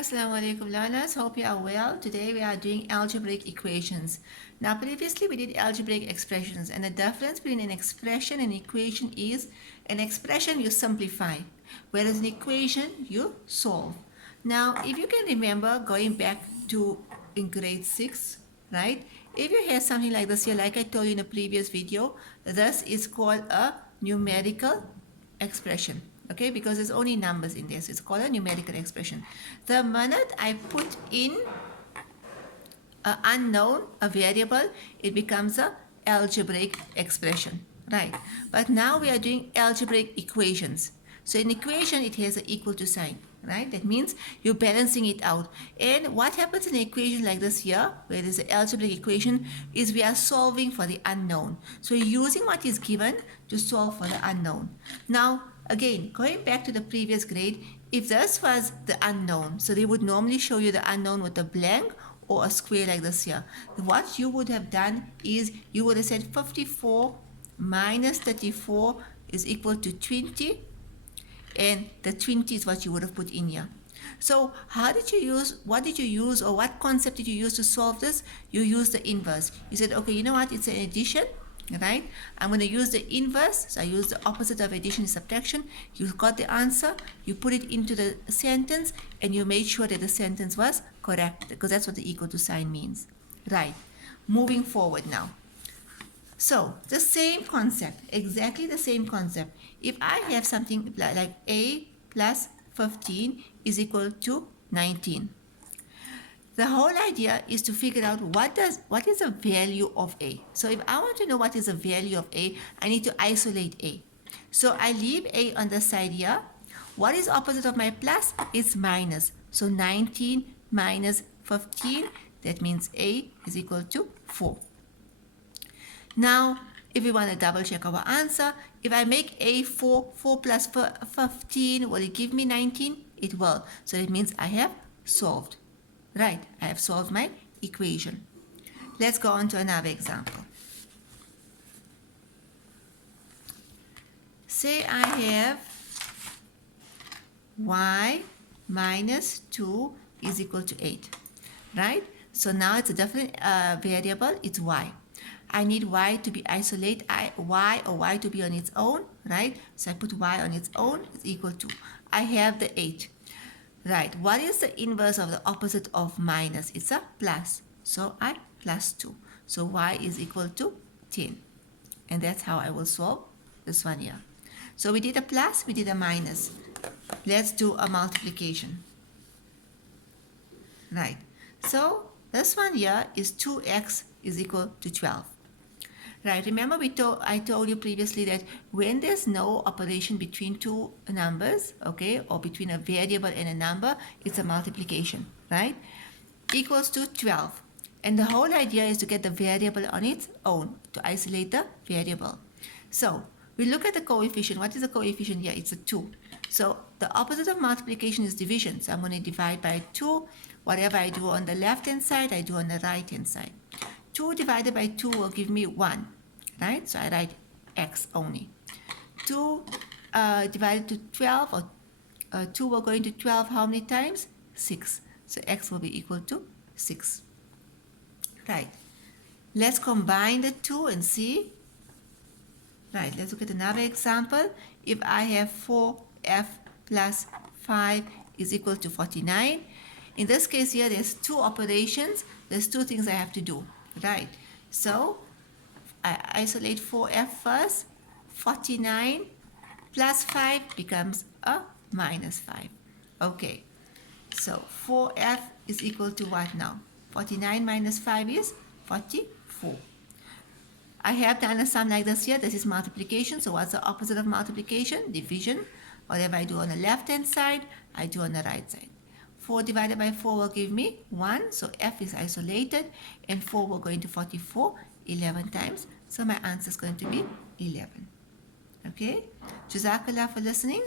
Assalamu alaikum learners, hope you are well. Today we are doing algebraic equations. Now previously we did algebraic expressions, and the difference between an expression and equation is an expression you simplify, whereas an equation you solve. Now if you can remember going back to in grade 6, right? If you have something like this here, like I told you in a previous video, this is called a numerical expression. Okay, because there's only numbers in there, so it's called a numerical expression. The minute I put in an unknown, a variable, it becomes a algebraic expression, right? But now we are doing algebraic equations. So in equation, it has an equal to sign, right? That means you're balancing it out. And what happens in an equation like this here, where there's an algebraic equation, is we are solving for the unknown. So you're using what is given to solve for the unknown. Now, again, going back to the previous grade, if this was the unknown, so they would normally show you the unknown with a blank or a square like this here. What you would have done is you would have said 54 minus 34 is equal to 20, and the 20 is what you would have put in here. So how did you use, what did you use, or what concept did you use to solve this? You used the inverse. You said, okay, you know what, it's an addition, right? I'm going to use the inverse, so I use the opposite of addition is subtraction. You got the answer, you put it into the sentence, and you made sure that the sentence was correct, because that's what the equal to sign means, right? Moving forward now. So the same concept, exactly the same concept. If I have something like a plus 15 is equal to 19. The whole idea is to figure out what is the value of a. So if I want to know what is the value of a, I need to isolate a. So I leave a on the side here. What is opposite of my plus? It's minus. So 19 minus 15, that means a is equal to 4. Now, if we want to double check our answer, if I make a 4 plus 15, will it give me 19? It will. So it means I have solved. Right, I have solved my equation. Let's go on to another example. Say I have y minus 2 is equal to 8, right? So now it's a different variable, it's y. I need y to be isolated, y to be on its own, right? So I put y on its own, is equal to, I have the 8. Right, what is the inverse of the opposite of minus? It's a plus. So I plus 2. So y is equal to 10. And that's how I will solve this one here. So we did a plus, we did a minus. Let's do a multiplication. Right, so this one here is 2x is equal to 12. Right, remember I told you previously that when there's no operation between two numbers, okay, or between a variable and a number, it's a multiplication, right? Equals to 12. And the whole idea is to get the variable on its own, to isolate the variable. So we look at the coefficient. What is the coefficient here? It's a 2. So the opposite of multiplication is division. So I'm going to divide by 2. Whatever I do on the left-hand side, I do on the right-hand side. 2 divided by 2 will give me 1, right? So I write x only. 2 divided to 12, or 2 will go into 12 how many times? 6. So x will be equal to 6. Right. Let's combine the 2 and see. Right, let's look at another example. If I have 4f plus 5 is equal to 49. In this case here, there's 2 operations. There's 2 things I have to do. Right, so I isolate 4f first. 49 plus 5 becomes a minus 5. Okay, so 4f is equal to what now? 49 minus 5 is 44. I have done a sum like this here. This is multiplication. So what's the opposite of multiplication? Division. Whatever I do on the left-hand side, I do on the right side. 4 divided by 4 will give me 1, so f is isolated, and 4 will go into 44 11 times, so my answer is going to be 11. Okay, Jazakallah for listening.